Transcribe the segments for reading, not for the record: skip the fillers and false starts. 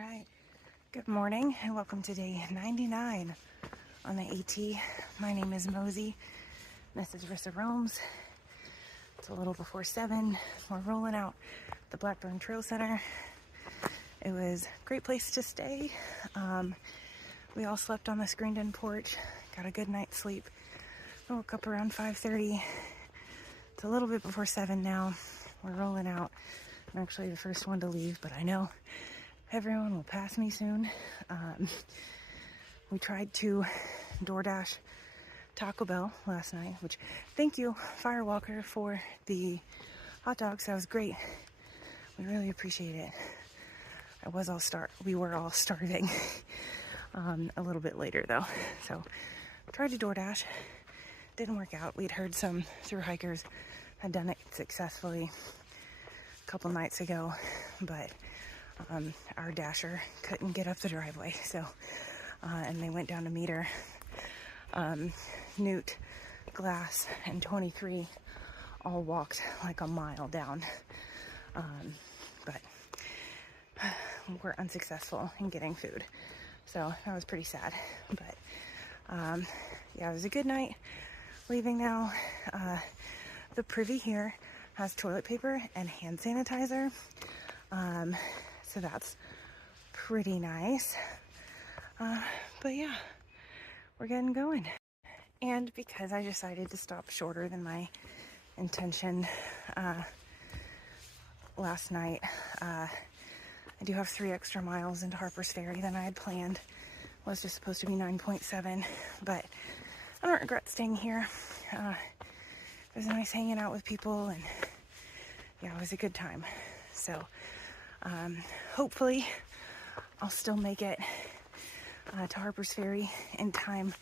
right. Good morning and welcome to day 99 on the AT. My name is Mosey. This is Rissaroams. It's a little before 7. We're rolling out the Blackburn Trail Center. It was a great place to stay. We all slept on the screened-in porch. Got a good night's sleep. I woke up around 5:30. It's a little bit before 7 now. We're rolling out. I'm actually the first one to leave, but I know everyone will pass me soon. We tried to DoorDash Taco Bell last night, which thank you, Firewalker, for the hot dogs. That was great. We really appreciate it. We were all starving a little bit later though. So tried to DoorDash. Didn't work out. We'd heard some through hikers had done it successfully a couple nights ago, but our dasher couldn't get up the driveway, so and they went down to meet her. Newt, Glass, and 23 all walked like a mile down, but were unsuccessful in getting food, so that was pretty sad. But yeah, it was a good night. Leaving now. The privy here has toilet paper and hand sanitizer, so that's pretty nice. But yeah, we're getting going. And because I decided to stop shorter than my intention last night, I do have 3 extra miles into Harper's Ferry than I had planned. It was just supposed to be 9.7, but I don't regret staying here. It was nice hanging out with people, and yeah, it was a good time. So hopefully I'll still make it to Harper's Ferry in time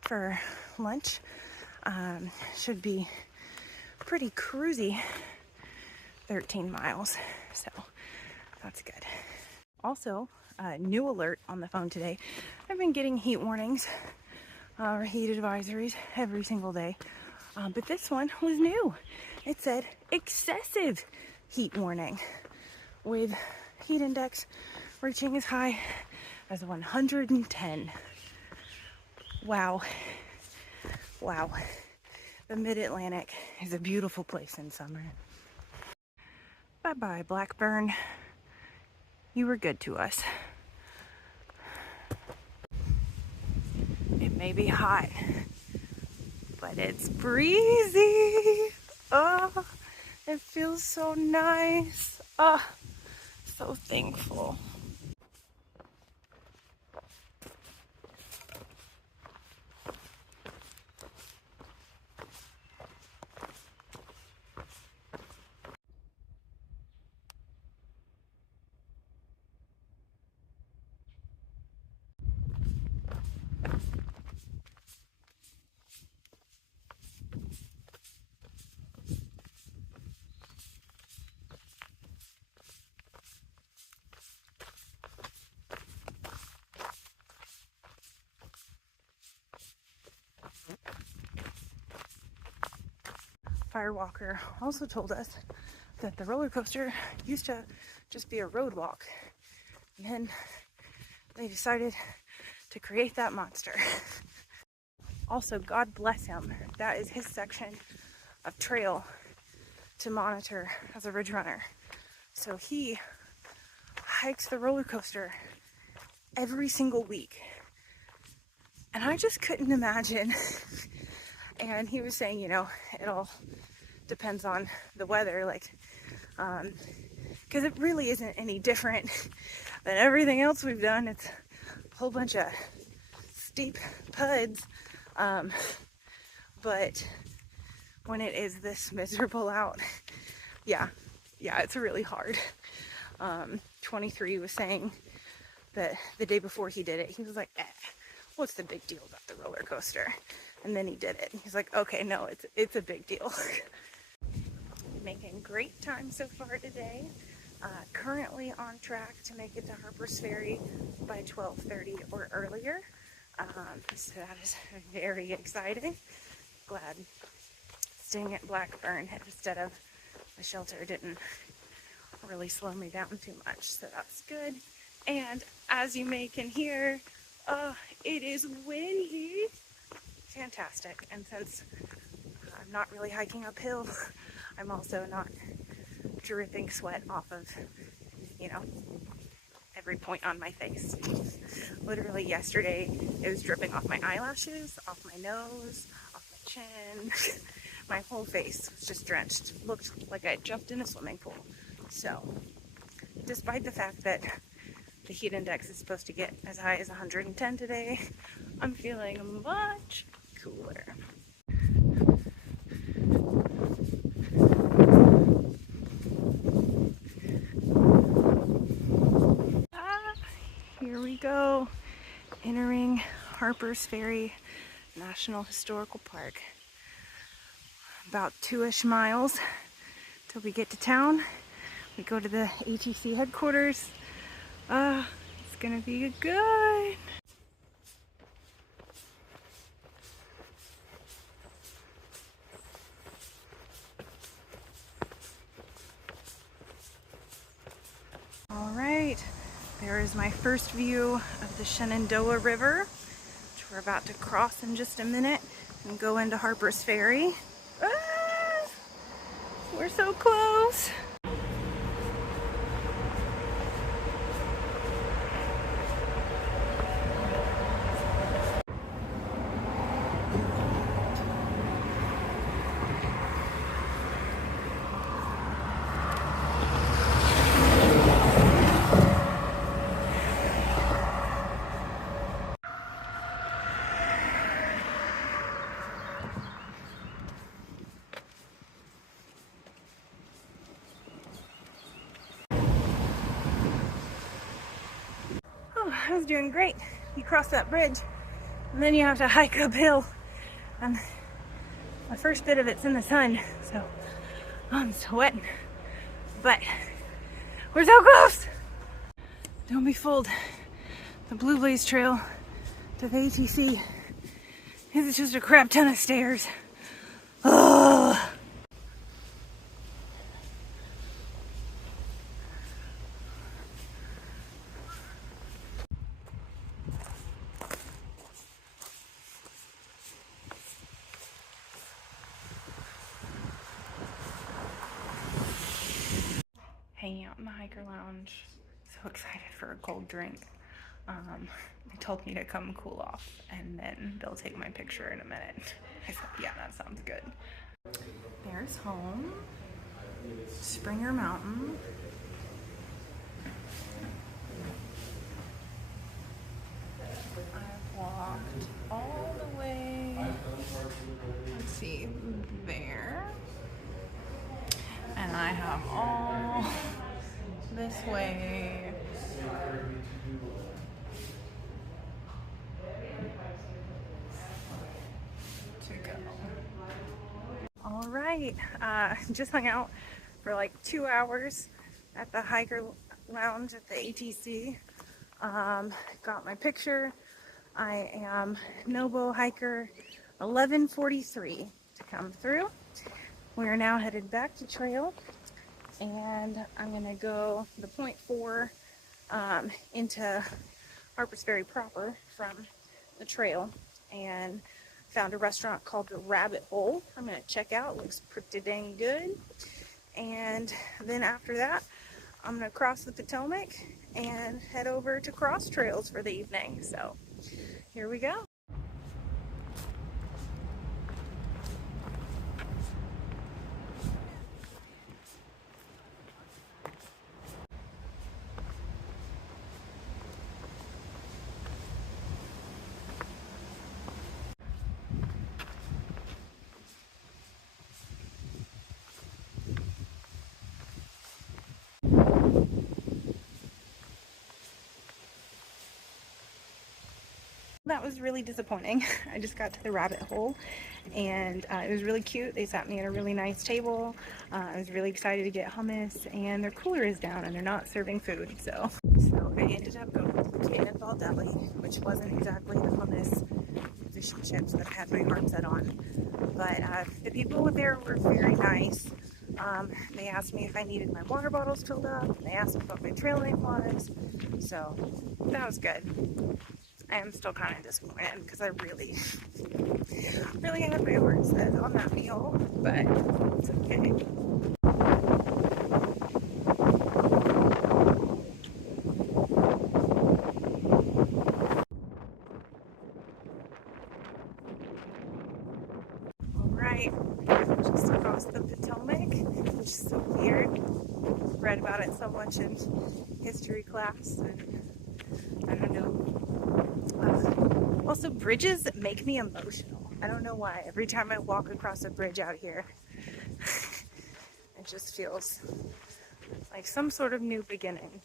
for lunch. Should be pretty cruisy 13 miles, so that's good. Also, new alert on the phone today. I've been getting heat warnings or heat advisories every single day, but this one was new. It said excessive heat warning with heat index reaching as high as 110. Wow. The Mid-Atlantic is a beautiful place in summer. Bye-bye, Blackburn. You were good to us. It may be hot, but it's breezy. Oh, it feels so nice. Oh, so thankful. Firewalker also told us that the roller coaster used to just be a road walk, and then they decided to create that monster. Also, God bless him, that is his section of trail to monitor as a ridge runner. So he hikes the roller coaster every single week, and I just couldn't imagine. And he was saying, it all depends on the weather, because it really isn't any different than everything else we've done. It's a whole bunch of steep puds, but when it is this miserable out, yeah, it's really hard. 23 was saying that the day before he did it, he was like, what's the big deal about the roller coaster? And then he did it. He's like, okay, no, it's a big deal. Making great time so far today. Currently on track to make it to Harper's Ferry by 12:30 or earlier. So that is very exciting. Glad staying at Blackburn instead of the shelter didn't really slow me down too much. So that's good. And as you may can hear, it is windy. Fantastic. And since I'm not really hiking uphill, I'm also not dripping sweat off of, you know, every point on my face. Literally yesterday, it was dripping off my eyelashes, off my nose, off my chin. My whole face was just drenched. Looked like I had jumped in a swimming pool. So, despite the fact that the heat index is supposed to get as high as 110 today, I'm feeling much cooler. Here we go, entering Harper's Ferry National Historical Park. About 2-ish miles till we get to town. We go to the ATC headquarters. It's gonna be good. All right, there is my first view of the Shenandoah River, which we're about to cross in just a minute and go into Harper's Ferry. We're so close. I was doing great. You cross that bridge, and then you have to hike uphill. And the first bit of it's in the sun, so I'm sweating. But we're so close! Don't be fooled. The Blue Blaze Trail to the ATC is just a crap ton of stairs. Ugh. Hanging out in the hiker lounge. So excited for a cold drink. They told me to come cool off and then they'll take my picture in a minute. I said, yeah, that sounds good. There's home. Springer Mountain. I've walked all the way, let's see, there. And I have all this way to go. All right, just hung out for like 2 hours at the hiker lounge at the ATC. Got my picture. I am Nobo hiker 1143 to come through. We are now headed back to trail, and I'm gonna go the 0.4 into Harper's Ferry proper from the trail, and found a restaurant called the Rabbit Hole. I'm gonna check out. Looks pretty dang good. And then after that, I'm gonna cross the Potomac and head over to Cross Trails for the evening. So here we go. That was really disappointing. I just got to the Rabbit Hole, and it was really cute. They sat me at a really nice table. I was really excited to get hummus, and their cooler is down and they're not serving food. So I ended up going to the Cannonball Deli, which wasn't exactly the hummus fish and chips that I had my heart set on. But the people there were very nice. They asked me if I needed my water bottles filled up, and they asked me what my trail name was, so that was good. I am still kind of disappointed because I really had my heart set on that meal, but it's okay. Alright, just across the Potomac, which is so weird. Read about it so much in history class, and I don't know. Also, bridges make me emotional. I don't know why. Every time I walk across a bridge out here, it just feels like some sort of new beginning.